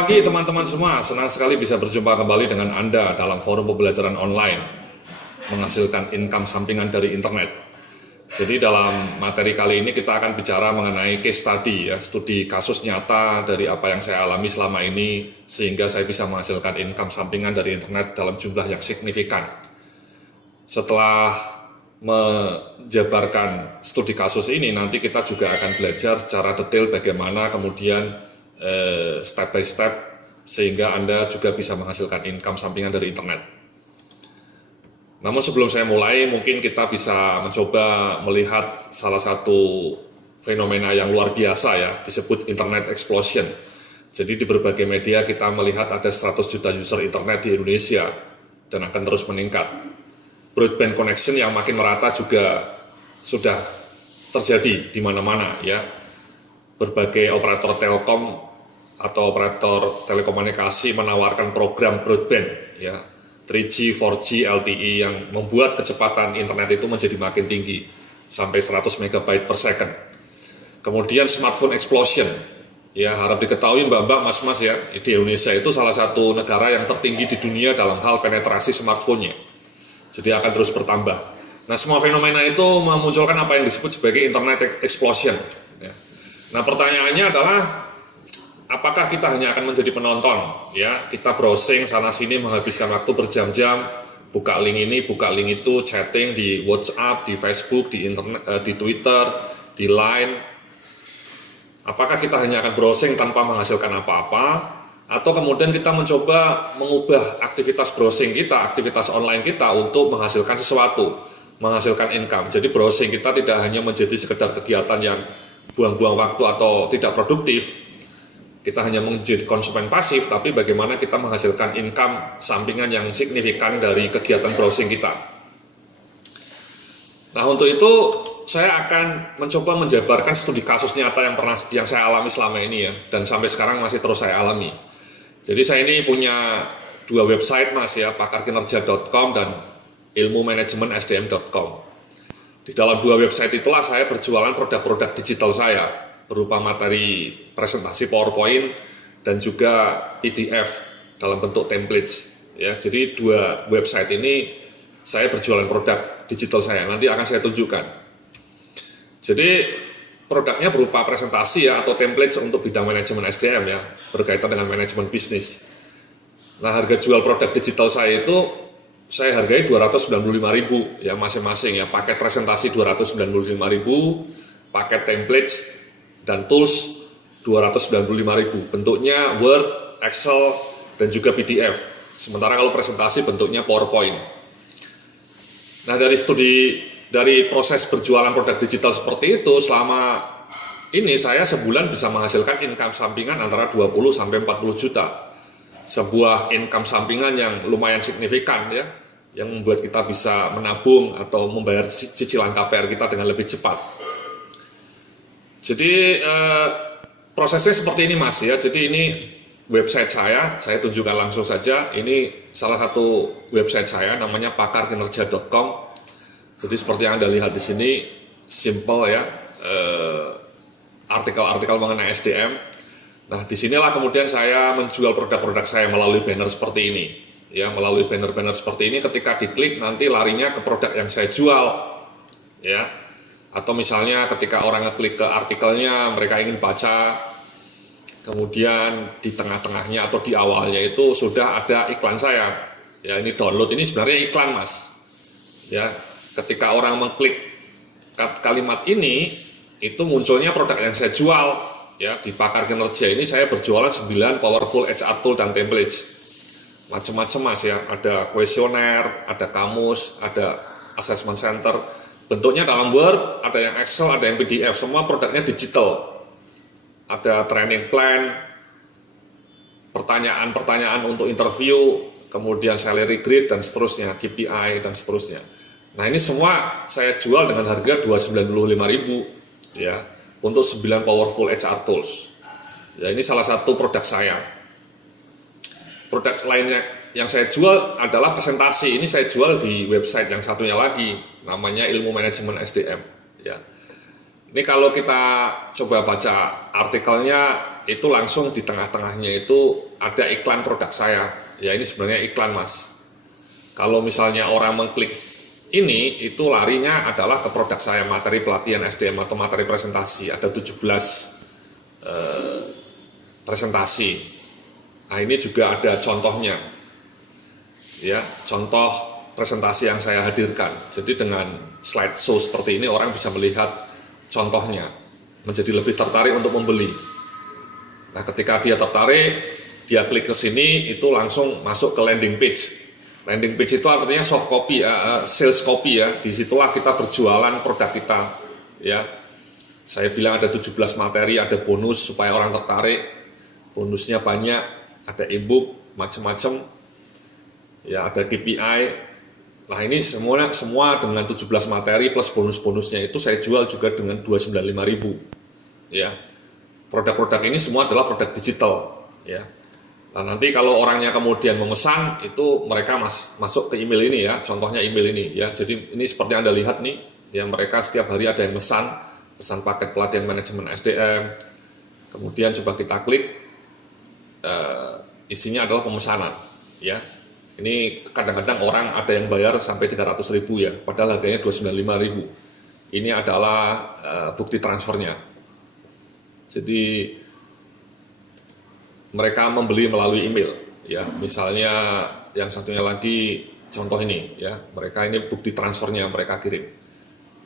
Selamat pagi teman-teman semua, senang sekali bisa berjumpa kembali dengan Anda dalam forum pembelajaran online menghasilkan income sampingan dari internet. Jadi dalam materi kali ini kita akan bicara mengenai case study, ya, studi kasus nyata dari apa yang saya alami selama ini sehingga saya bisa menghasilkan income sampingan dari internet dalam jumlah yang signifikan. Setelah menjabarkan studi kasus ini, nanti kita juga akan belajar secara detail bagaimana kemudian step by step sehingga Anda juga bisa menghasilkan income sampingan dari internet. Namun sebelum saya mulai, mungkin kita bisa mencoba melihat salah satu fenomena yang luar biasa, ya, disebut internet explosion. Jadi di berbagai media kita melihat ada 100 juta user internet di Indonesia dan akan terus meningkat. Broadband connection yang makin merata juga sudah terjadi di mana-mana, ya. Berbagai operator telkom atau operator telekomunikasi menawarkan program broadband, ya, 3G, 4G, LTE yang membuat kecepatan internet itu menjadi makin tinggi sampai 100 MB per second. Kemudian smartphone explosion, ya, harap diketahui mbak-mbak, mas-mas, ya, di Indonesia itu salah satu negara yang tertinggi di dunia dalam hal penetrasi smartphone-nya. Jadi akan terus bertambah. Nah, semua fenomena itu memunculkan apa yang disebut sebagai internet explosion, ya. Nah, pertanyaannya adalah apakah kita hanya akan menjadi penonton, ya, kita browsing sana sini menghabiskan waktu berjam-jam, buka link ini, buka link itu, chatting di WhatsApp, di Facebook, di internet, di Twitter, di Line. Apakah kita hanya akan browsing tanpa menghasilkan apa-apa, atau kemudian kita mencoba mengubah aktivitas browsing kita, aktivitas online kita untuk menghasilkan sesuatu, menghasilkan income. Jadi browsing kita tidak hanya menjadi sekedar kegiatan yang buang-buang waktu atau tidak produktif. Kita hanya menjadi konsumen pasif, tapi bagaimana kita menghasilkan income sampingan yang signifikan dari kegiatan browsing kita. Nah, untuk itu saya akan mencoba menjabarkan studi kasus nyata yang saya alami selama ini, ya, dan sampai sekarang masih terus saya alami. Jadi saya ini punya dua website, Mas, ya, pakarkinerja.com dan ilmumanagemensdm.com. Di dalam dua website itulah saya berjualan produk-produk digital saya berupa materi presentasi PowerPoint dan juga PDF dalam bentuk templates, ya. Jadi dua website ini saya berjualan produk digital saya, nanti akan saya tunjukkan. Jadi produknya berupa presentasi, ya, atau templates untuk bidang manajemen SDM, ya, berkaitan dengan manajemen bisnis. Nah, harga jual produk digital saya itu saya hargai 295.000, ya, masing-masing, ya, paket presentasi 295.000, paket templates dan tools 295.000, bentuknya Word, Excel, dan juga PDF. Sementara kalau presentasi bentuknya PowerPoint. Nah, dari proses berjualan produk digital seperti itu, selama ini saya sebulan bisa menghasilkan income sampingan antara 20 sampai 40 juta. Sebuah income sampingan yang lumayan signifikan, ya, yang membuat kita bisa menabung atau membayar cicilan KPR kita dengan lebih cepat. Jadi prosesnya seperti ini, Mas, ya. Jadi ini website saya tunjukkan langsung saja. Ini salah satu website saya, namanya pakarkinerja.com. Jadi seperti yang Anda lihat di sini, simple, ya, artikel-artikel mengenai SDM. Nah, disinilah kemudian saya menjual produk-produk saya melalui banner seperti ini, ya, melalui banner-banner seperti ini. Ketika diklik nanti larinya ke produk yang saya jual, ya. Atau misalnya ketika orang ngeklik ke artikelnya, mereka ingin baca, kemudian di tengah-tengahnya atau di awalnya itu sudah ada iklan saya. Ya, ini download, ini sebenarnya iklan, Mas. Ya, ketika orang mengklik kalimat ini, itu munculnya produk yang saya jual, ya. Di Pakar Kinerja ini saya berjualan 9 powerful HR tool dan templates. Macam-macam, Mas, ya. Ada kuesioner, ada kamus, ada assessment center. Bentuknya dalam Word, ada yang Excel, ada yang PDF, semua produknya digital. Ada training plan, pertanyaan-pertanyaan untuk interview, kemudian salary grade dan seterusnya, KPI dan seterusnya. Nah, ini semua saya jual dengan harga 295.000, ya, untuk 9 powerful HR tools. Ya, ini salah satu produk saya. Produk lainnya yang saya jual adalah presentasi. Ini saya jual di website yang satunya lagi, namanya Ilmu Manajemen SDM, ya. Ini kalau kita coba baca artikelnya, itu langsung di tengah-tengahnya itu ada iklan produk saya. Ya ini sebenarnya iklan mas. Kalau misalnya orang mengklik ini, itu larinya adalah ke produk saya, materi pelatihan SDM atau materi presentasi. Ada 17 presentasi. Nah ini juga ada contohnya, ya contoh presentasi yang saya hadirkan. Jadi dengan slideshow seperti ini orang bisa melihat contohnya, menjadi lebih tertarik untuk membeli. Nah ketika dia tertarik, dia klik ke sini, itu langsung masuk ke landing page. Landing page itu artinya soft copy, sales copy ya. Disitulah kita berjualan produk kita, ya. Saya bilang ada 17 materi, ada bonus supaya orang tertarik. Bonusnya banyak, ada e-book, macam-macam. Ya, ada KPI. Nah, ini semua dengan 17 materi plus bonus-bonusnya itu saya jual juga dengan 295.000. Ya. Produk-produk ini semua adalah produk digital, ya. Nah, nanti kalau orangnya kemudian memesan, itu mereka masuk ke email ini ya, contohnya email ini ya. Jadi ini seperti Anda lihat nih, ya mereka setiap hari ada yang pesan paket pelatihan manajemen SDM. Kemudian coba kita klik, isinya adalah pemesanan ya. Ini kadang-kadang orang ada yang bayar sampai 300.000 ya, padahal harganya 295.000. Ini adalah bukti transfernya. Jadi mereka membeli melalui email ya. Misalnya yang satunya lagi contoh ini ya, mereka ini bukti transfernya mereka kirim.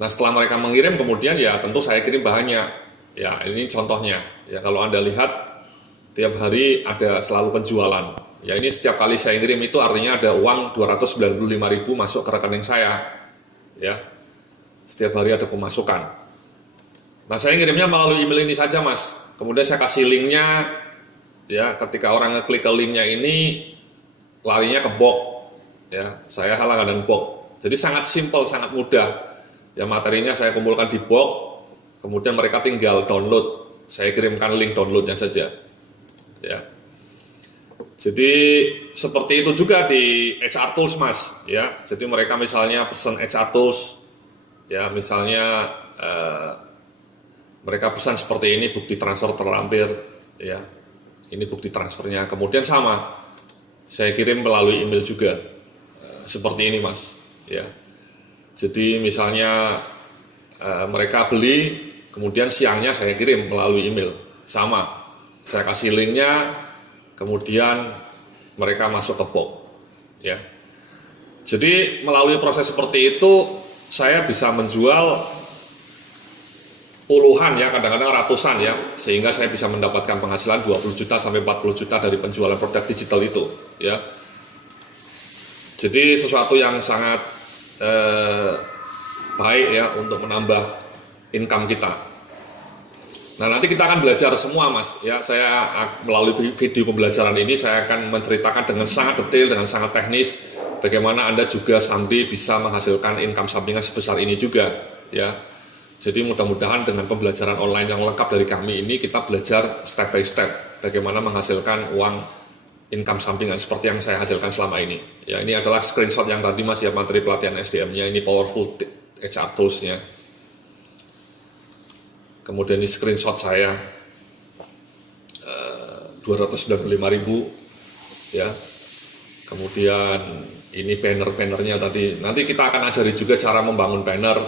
Nah setelah mereka mengirim kemudian ya tentu saya kirim bahannya ya. Ini contohnya ya, kalau Anda lihat tiap hari ada selalu penjualan ya. Ini setiap kali saya kirim itu artinya ada uang 295.000 masuk ke rekening saya ya. Setiap hari ada pemasukan. Nah saya ngirimnya melalui email ini saja mas. Kemudian saya kasih linknya ya. Ketika orang ngeklik ke linknya ini larinya ke box ya. Saya halangan box. Jadi sangat simpel, sangat mudah ya. Materinya saya kumpulkan di box, kemudian mereka tinggal download. Saya kirimkan link downloadnya saja ya. Jadi seperti itu juga di HR Tools mas ya. Jadi mereka misalnya pesan HR Tools ya, misalnya mereka pesan seperti ini, bukti transfer terlampir ya. Ini bukti transfernya. Kemudian sama, saya kirim melalui email juga seperti ini mas ya. Jadi misalnya mereka beli, kemudian siangnya saya kirim melalui email, sama. Saya kasih linknya, kemudian mereka masuk ke box ya. Jadi melalui proses seperti itu saya bisa menjual puluhan ya, kadang-kadang ratusan ya, sehingga saya bisa mendapatkan penghasilan 20 juta sampai 40 juta dari penjualan produk digital itu ya. Jadi sesuatu yang sangat baik ya untuk menambah income kita. Nah nanti kita akan belajar semua mas ya. Saya melalui video pembelajaran ini saya akan menceritakan dengan sangat detail, dengan sangat teknis bagaimana Anda juga someday bisa menghasilkan income sampingan sebesar ini juga ya. Jadi mudah-mudahan dengan pembelajaran online yang lengkap dari kami ini kita belajar step by step bagaimana menghasilkan uang income sampingan seperti yang saya hasilkan selama ini. Ya ini adalah screenshot yang tadi mas ya, materi pelatihan SDM-nya, ini powerful HR tools-nya. Kemudian ini screenshot saya 295.000 ya. Kemudian ini banner-bannernya tadi. Nanti kita akan ajari juga cara membangun banner,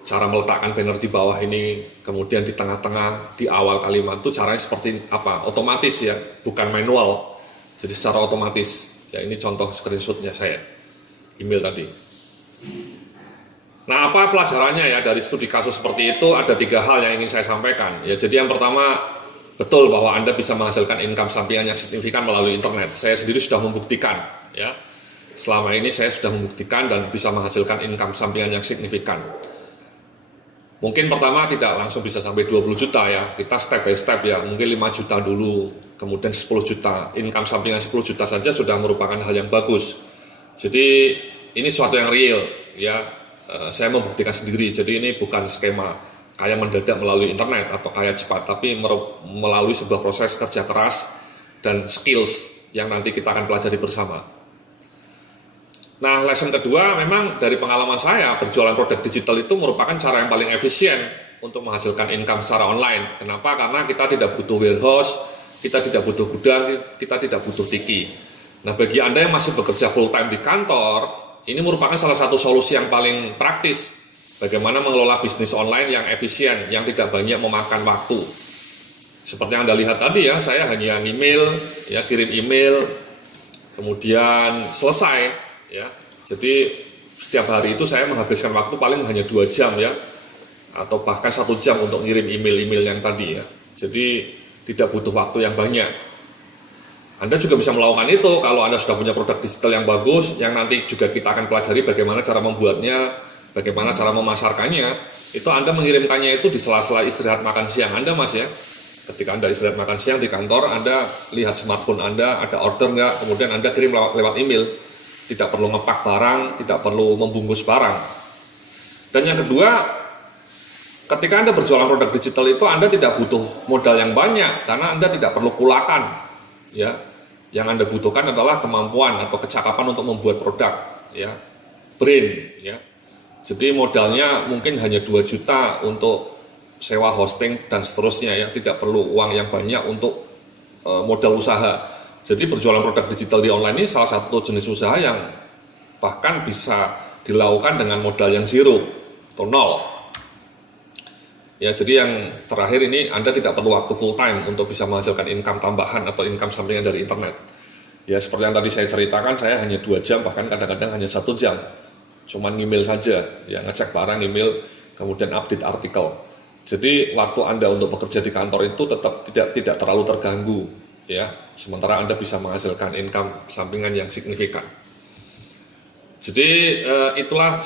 cara meletakkan banner di bawah ini, kemudian di tengah-tengah, di awal kalimat itu caranya seperti apa? Otomatis ya, bukan manual. Jadi secara otomatis. Ya ini contoh screenshotnya saya, email tadi. Nah apa pelajarannya ya dari studi kasus seperti itu? Ada 3 hal yang ingin saya sampaikan. Ya jadi yang pertama, betul bahwa Anda bisa menghasilkan income sampingan yang signifikan melalui internet. Saya sendiri sudah membuktikan ya. Selama ini saya sudah membuktikan dan bisa menghasilkan income sampingan yang signifikan. Mungkin pertama tidak langsung bisa sampai 20 juta ya, kita step by step ya, mungkin 5 juta dulu, kemudian 10 juta, income sampingan 10 juta saja sudah merupakan hal yang bagus. Jadi ini sesuatu yang real ya, saya membuktikan sendiri, jadi ini bukan skema kaya mendadak melalui internet atau kaya cepat, tapi melalui sebuah proses kerja keras dan skills yang nanti kita akan pelajari bersama. Nah, lesson kedua memang dari pengalaman saya berjualan produk digital itu merupakan cara yang paling efisien untuk menghasilkan income secara online. Kenapa? Karena kita tidak butuh warehouse, kita tidak butuh gudang, kita tidak butuh tiki. Nah, bagi Anda yang masih bekerja full time di kantor, ini merupakan salah satu solusi yang paling praktis. Bagaimana mengelola bisnis online yang efisien, yang tidak banyak memakan waktu. Seperti yang Anda lihat tadi ya, saya hanya email, ya, kirim email, kemudian selesai, ya. Jadi setiap hari itu saya menghabiskan waktu paling hanya 2 jam ya, atau bahkan 1 jam untuk ngirim email-email yang tadi ya. Jadi tidak butuh waktu yang banyak. Anda juga bisa melakukan itu kalau Anda sudah punya produk digital yang bagus, yang nanti juga kita akan pelajari bagaimana cara membuatnya, bagaimana cara memasarkannya. Itu Anda mengirimkannya itu di sela-sela istirahat makan siang Anda, Mas ya. Ketika Anda istirahat makan siang di kantor, Anda lihat smartphone Anda, ada order nggak, kemudian Anda kirim lewat email. Tidak perlu ngepak barang, tidak perlu membungkus barang. Dan yang kedua, ketika Anda berjualan produk digital itu Anda tidak butuh modal yang banyak, karena Anda tidak perlu kulakan. Ya, yang Anda butuhkan adalah kemampuan atau kecakapan untuk membuat produk, ya, brain. Ya. Jadi modalnya mungkin hanya 2 juta untuk sewa hosting dan seterusnya ya, tidak perlu uang yang banyak untuk modal usaha. Jadi berjualan produk digital di online ini salah satu jenis usaha yang bahkan bisa dilakukan dengan modal yang zero atau nol. Ya, jadi yang terakhir ini Anda tidak perlu waktu full time untuk bisa menghasilkan income tambahan atau income sampingan dari internet. Ya, seperti yang tadi saya ceritakan, saya hanya 2 jam, bahkan kadang-kadang hanya 1 jam. Cuman email saja, ya, ngecek barang, email, kemudian update artikel. Jadi waktu Anda untuk bekerja di kantor itu tetap tidak terlalu terganggu, ya. Sementara Anda bisa menghasilkan income sampingan yang signifikan. Jadi itulah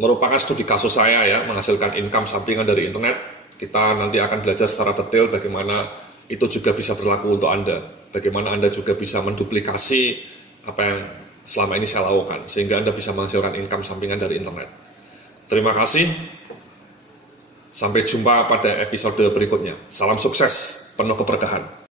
merupakan studi kasus saya ya, menghasilkan income sampingan dari internet. Kita nanti akan belajar secara detail bagaimana itu juga bisa berlaku untuk Anda. Bagaimana Anda juga bisa menduplikasi apa yang selama ini saya lakukan, sehingga Anda bisa menghasilkan income sampingan dari internet. Terima kasih. Sampai jumpa pada episode berikutnya. Salam sukses, penuh keberkahan.